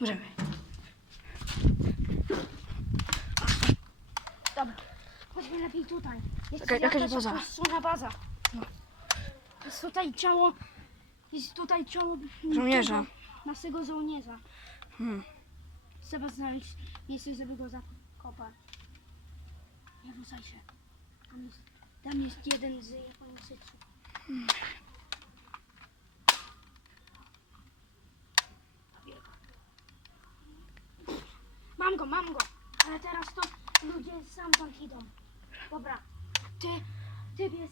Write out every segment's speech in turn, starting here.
Możemy. Dobra. Chodźmy lepiej tutaj. Jest Jaka- jakaś jakaś baza. opuszczona baza. No. Jest tutaj ciało... Jest tutaj ciało... Żołnierza. Naszego żołnierza. Hmm. Trzeba znaleźć miejsce, żeby go zakopać. Nie ruszaj się. Tam jest, tam jest jeden z Japończyków. Mam go, mam go. Ale teraz to ludzie stamtąd idą. Dobra. Ty, ty bierz,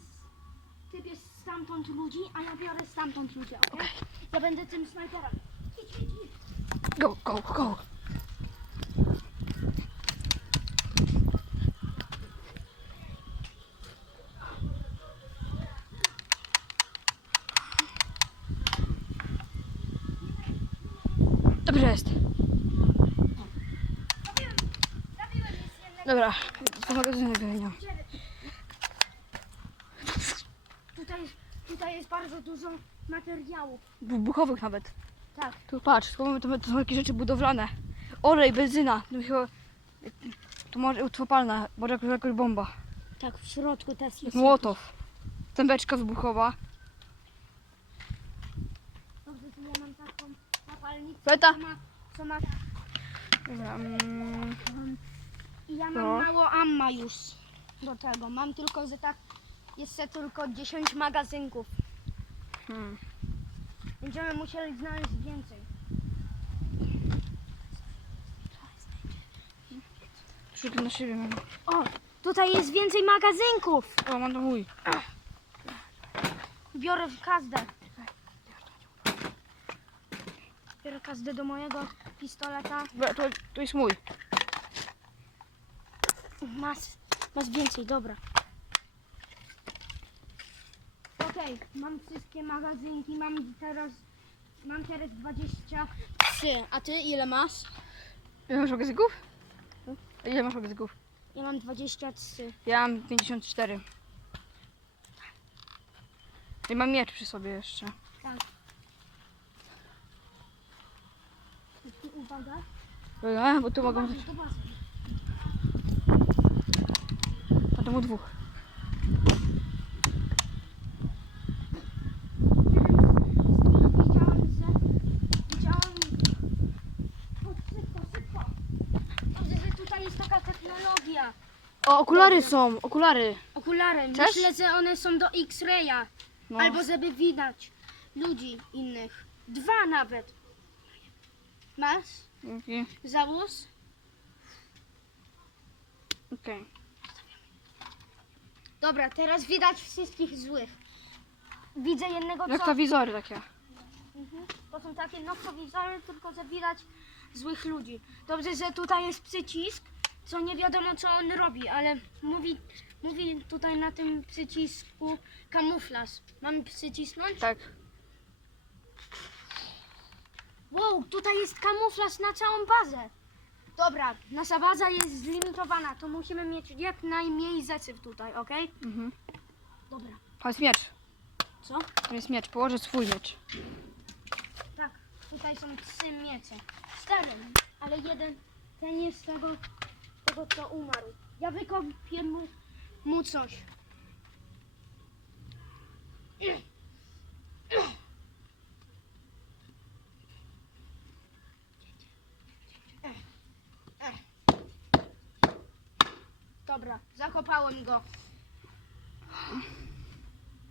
ty bierz stamtąd ludzi, a ja biorę stamtąd ludzi, okej? Ja będę tym snajperem. Idź, idź, idź. Go, go, go. Dobrze jest. Zabiłem, zabiłem jest jednego. Dobra, do magazynu wymieniam. Tutaj, tutaj jest bardzo dużo materiałów. Wybuchowych nawet. Tak. Tu patrz, tu mamy to, to są jakieś rzeczy budowlane. Olej, benzyna. To, chyba, to może utwopalna, może jakaś, jakaś bomba. Tak, w środku też jest. Młotow. Zębeczka wybuchowa. Dobrze, to ja mam taką zapalnicę. Feta. Co ma, co ma, Dobra, mm, ja mam No. mało amma już do tego. Mam tylko, że tak, jeszcze tylko 10 magazynków. hmm. Będziemy musieli znaleźć więcej. Szukam na siebie. mam. O, tutaj jest więcej magazynków. O, mam to mój. Biorę w każde. Biorę każde do mojego pistoleta. Dobra, to, to jest mój. Masz, masz więcej, dobra. Okej, mam wszystkie magazynki, mam teraz, mam teraz 23, a ty ile masz? Ile masz magazynków? Ile masz magazynków? Ja mam 23. Ja mam 54. I mam miecz przy sobie jeszcze. Tak. Tu uwaga. Dobra, bo tu mogą... Uważaj. A to mu dwóch. Widziałem, że... Widziałem... Chodź, szybko, szybko. Dobrze, że tutaj jest taka technologia. O, okulary są, okulary. Okulary. Chcesz? Myślę, że one są do X-raya. No. Albo żeby widać ludzi innych. Dwa nawet. Masz? Okej. Załóż? Okej. Dobra, teraz widać wszystkich złych. Widzę jednego, co... Noktowizory takie. Mhm. To są takie noktowizory, tylko że widać złych ludzi. Dobrze, że tutaj jest przycisk, co nie wiadomo co on robi, ale mówi, mówi tutaj na tym przycisku kamuflaż. Mam przycisnąć? Tak. Wow, tutaj jest kamuflaż na całą bazę. Dobra, nasza baza jest zlimitowana, to musimy mieć jak najmniej zecyw tutaj, ok? Mhm. Dobra. To jest miecz. Co? To jest miecz. Położę swój miecz. Tak, tutaj są trzy miecze. Cztery, ale jeden, ten jest tego, tego co umarł. Ja wykopię mu, mu coś. Dobra, zakopałem go.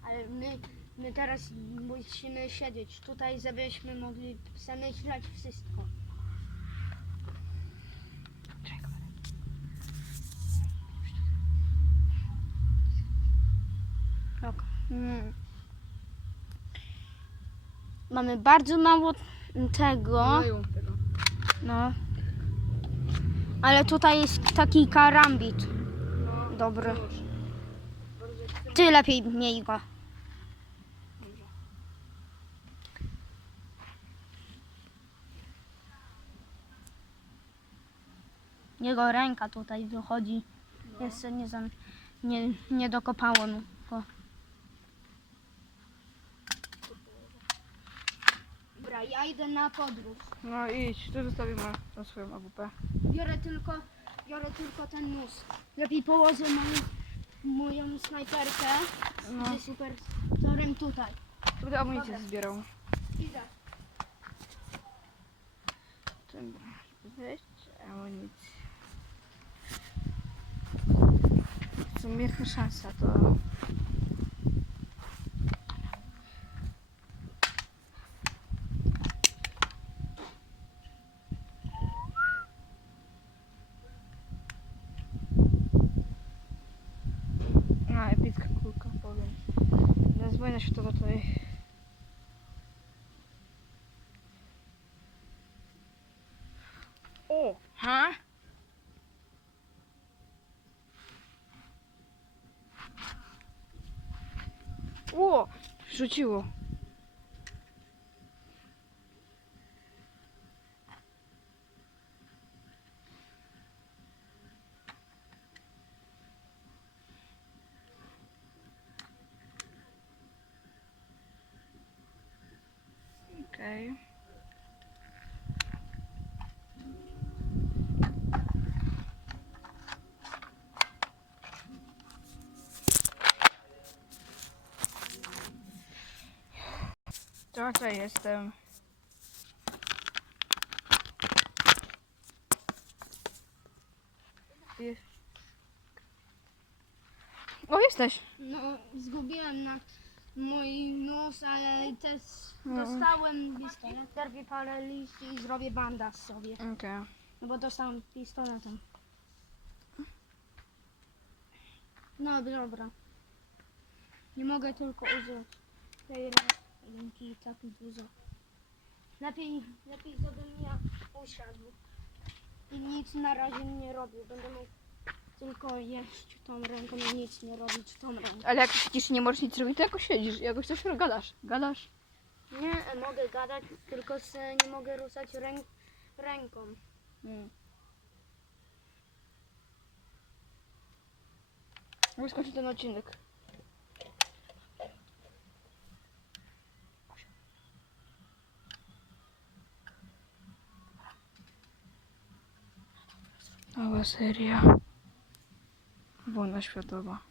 Ale my, my teraz musimy siedzieć tutaj, żebyśmy mogli przemyśleć wszystko. Ok. Mm. Mamy bardzo mało tego. No. Ale tutaj jest taki karambit. Dobry. Ty lepiej miej go. Jego ręka tutaj wychodzi. Jeszcze nie, zam, nie, nie dokopałem go. Dobra. Dobra, ja idę na podróż. No idź, tu zostawimy tą swoją AWP. Biorę tylko, biorę tylko ten nóż. Lepiej położę moją, moją snajperkę No, ze super torem tutaj. tu będę amunicję Dobra. zbierał. Idę. Dobra, weź amunicję. W sumie szansa to... Jest wojna światowa tutaj. O, ha? O, rzuciło. Okej. To tutaj jestem. Jest. O, jesteś. No, zgubiłem na mój nóż, ale też No. dostałem pistolet. Derwie parę liści i zrobię bandaż sobie. Okej. No bo dostałem pistoletem. No dobra. Nie mogę tylko użyć tej ręki tak dużo. Lepiej, lepiej żebym ja usiadł. I nic na razie nie robił. Będę mógł tylko jeść tą ręką i nic nie robić tą ręką. Ale jak siedzisz i nie możesz nic robić, to jakoś siedzisz, jakoś coś gadasz. Gadasz. Nie, mogę gadać, tylko se nie mogę ruszać ręk, ręką. Mm. Mój skończy ten odcinek. Nowa seria. Wojna światowa.